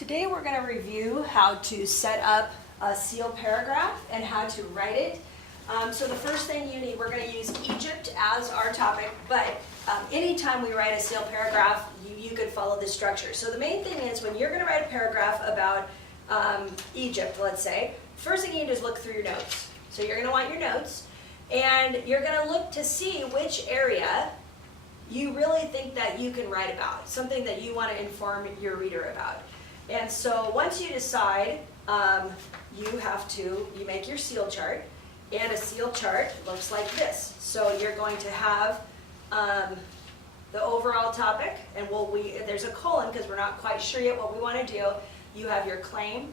Today we're going to review how to set up a CEEL paragraph and how to write it. So the first thing you need, we're going to use Egypt as our topic, but anytime we write a CEEL paragraph, you could follow this structure. So the main thing is when you're going to write a paragraph about Egypt, let's say, first thing you need to do is look through your notes. So you're going to want your notes, and you're going to look to see which area you really think that you can write about, something that you want to inform your reader about. And so once you decide, you make your CEEL chart, and a CEEL chart looks like this. So you're going to have the overall topic, and there's a colon because we're not quite sure yet what we want to do. You have your claim,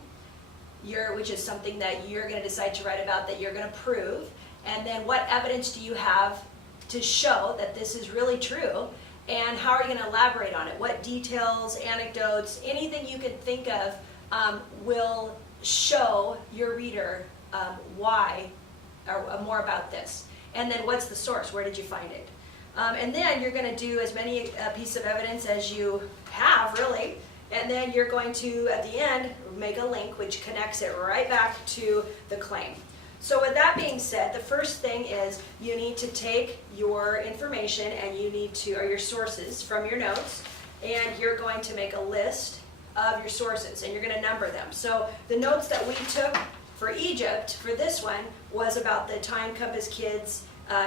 which is something that you're going to decide to write about that you're going to prove, and then what evidence do you have to show that this is really true, and how are you going to elaborate on it? What details, anecdotes, anything you can think of will show your reader why or more about this. And then what's the source? Where did you find it? And then you're going to do as many pieces of evidence as you have, really. And then you're going to, at the end, make a link which connects it right back to the claim. So with that being said, the first thing is you need to take your information and or your sources from your notes, and you're going to make a list of your sources, and you're going to number them. So the notes that we took for Egypt, for this one, was about the Time Compass kids.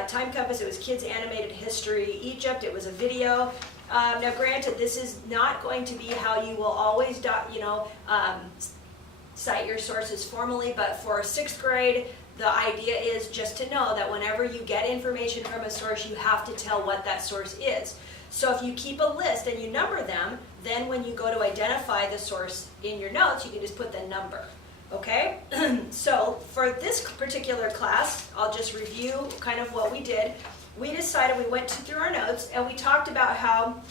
Time Compass, it was kids animated history. Egypt, it was a video. Now granted, this is not going to be how you will always cite your sources formally, but for 6th grade, the idea is just to know that whenever you get information from a source, you have to tell what that source is. So if you keep a list and you number them, then when you go to identify the source in your notes, you can just put the number. Okay? So for this particular class, I'll just review kind of what we did. We decided, we went through our notes, and we talked about how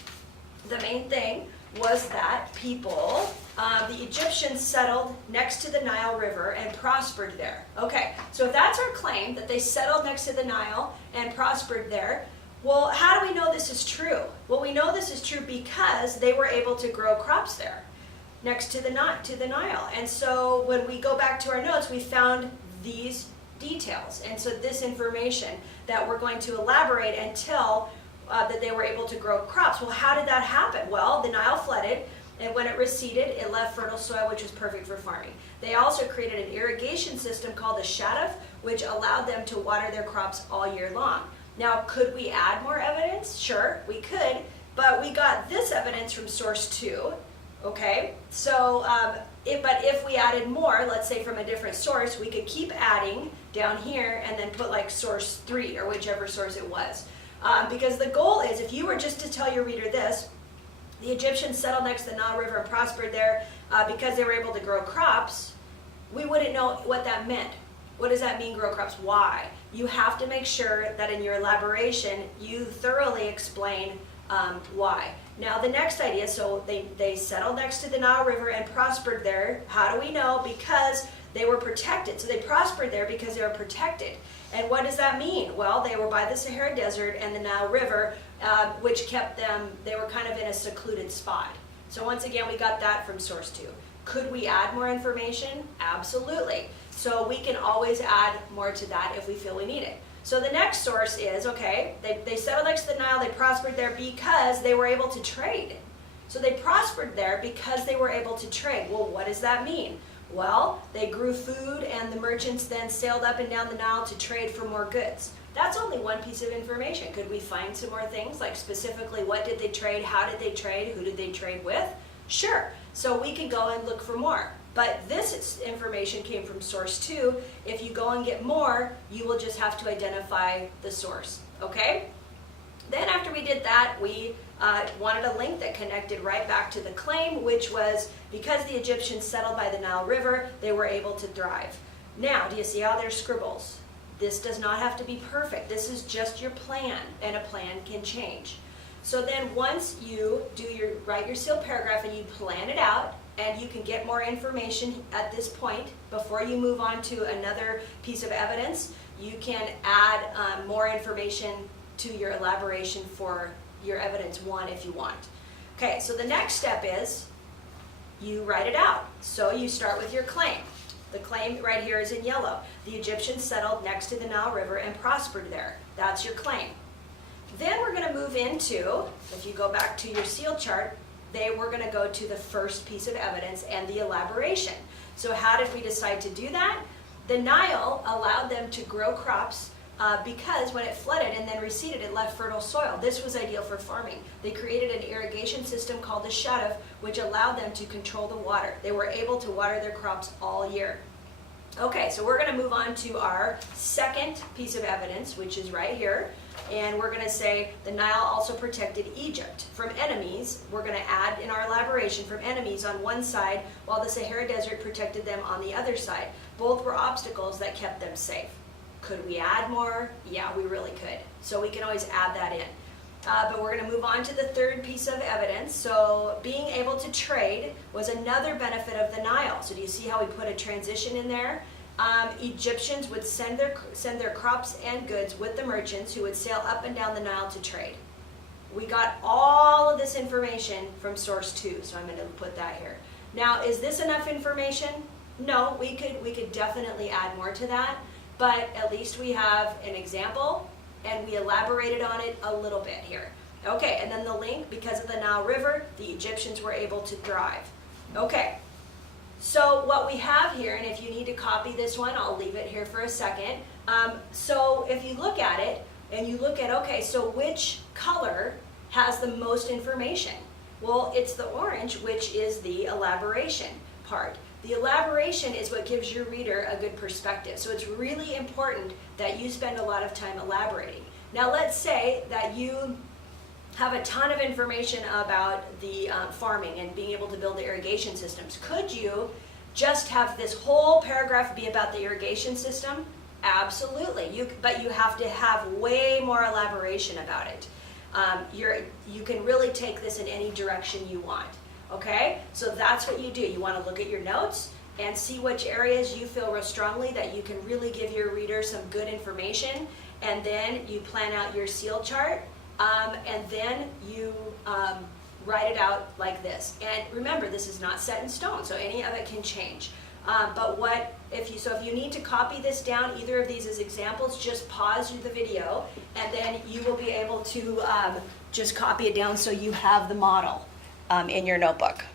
the main thing was that people, the Egyptians settled next to the Nile River and prospered there. Okay, so if that's our claim, that they settled next to the Nile and prospered there, well, how do we know this is true? Well, we know this is true because they were able to grow crops there next to the Nile. And so when we go back to our notes, we found these details. And so this information that we're going to elaborate and tell that they were able to grow crops. Well, how did that happen? Well, the Nile flooded, and when it receded, it left fertile soil, which was perfect for farming. They also created an irrigation system called the Shadaf, which allowed them to water their crops all year long. Now, could we add more evidence? Sure, we could, but we got this evidence from source 2, okay? So, but if we added more, let's say from a different source, we could keep adding down here and then put like source 3 or whichever source it was. Because the goal is, if you were just to tell your reader this, the Egyptians settled next to the Nile River and prospered there because they were able to grow crops, we wouldn't know what that meant. What does that mean, grow crops? Why? You have to make sure that in your elaboration, you thoroughly explain why. Now the next idea, so they settled next to the Nile River and prospered there. How do we know? Because they were protected. So they prospered there because they were protected. And what does that mean? Well, they were by the Sahara Desert and the Nile River, which kept them, they were kind of in a secluded spot. So once again, we got that from source 2. Could we add more information? Absolutely. So we can always add more to that if we feel we need it. So the next source is, okay, they settled next to the Nile, they prospered there because they were able to trade. So they prospered there because they were able to trade. Well, what does that mean? Well, they grew food, and the merchants then sailed up and down the Nile to trade for more goods. That's only one piece of information. Could we find some more things, like specifically what did they trade, how did they trade, who did they trade with? Sure. So we can go and look for more. But this information came from source 2. If you go and get more, you will just have to identify the source. Okay? Then after we did that, we wanted a link that connected right back to the claim, which was because the Egyptians settled by the Nile River, they were able to thrive. Now, do you see how there's scribbles? This does not have to be perfect. This is just your plan, and a plan can change. So then once you write your CEEL paragraph and you plan it out, and you can get more information at this point before you move on to another piece of evidence, you can add more information to your elaboration for your evidence 1 if you want. Okay, so the next step is you write it out. So you start with your claim. The claim right here is in yellow. The Egyptians settled next to the Nile River and prospered there. That's your claim. Then we're going to move into, if you go back to your CEEL chart, we're going to go to the first piece of evidence and the elaboration. So how did we decide to do that? The Nile allowed them to grow crops because when it flooded and then receded, it left fertile soil. This was ideal for farming. They created an irrigation system called the shaduf, which allowed them to control the water. They were able to water their crops all year. Okay, so we're going to move on to our second piece of evidence, which is right here. And we're going to say the Nile also protected Egypt from enemies. We're going to add in our elaboration from enemies on one side, while the Sahara Desert protected them on the other side. Both were obstacles that kept them safe. Could we add more? Yeah, we really could. So we can always add that in. But we're going to move on to the third piece of evidence. So being able to trade was another benefit of the Nile. So do you see how we put a transition in there? Egyptians would send their crops and goods with the merchants who would sail up and down the Nile to trade. We got all of this information from source 2, so I'm going to put that here. Now, is this enough information? No, we could definitely add more to that, but at least we have an example and we elaborated on it a little bit here. Okay, and then the link, because of the Nile River, the Egyptians were able to thrive. Okay. So what we have here, and if you need to copy this one, I'll leave it here for a second. So if you look at it, and you look at, okay, so which color has the most information? Well, it's the orange, which is the elaboration part. The elaboration is what gives your reader a good perspective. So it's really important that you spend a lot of time elaborating. Now let's say that you have a ton of information about the farming and being able to build the irrigation systems. Could you just have this whole paragraph be about the irrigation system? Absolutely, but you have to have way more elaboration about it. You can really take this in any direction you want, okay? So that's what you do. You want to look at your notes and see which areas you feel real strongly that you can really give your reader some good information, and then you plan out your CEEL chart. And then you write it out like this. And remember, this is not set in stone, so any of it can change. But if you need to copy this down, either of these as examples, just pause the video, and then you will be able to just copy it down so you have the model in your notebook.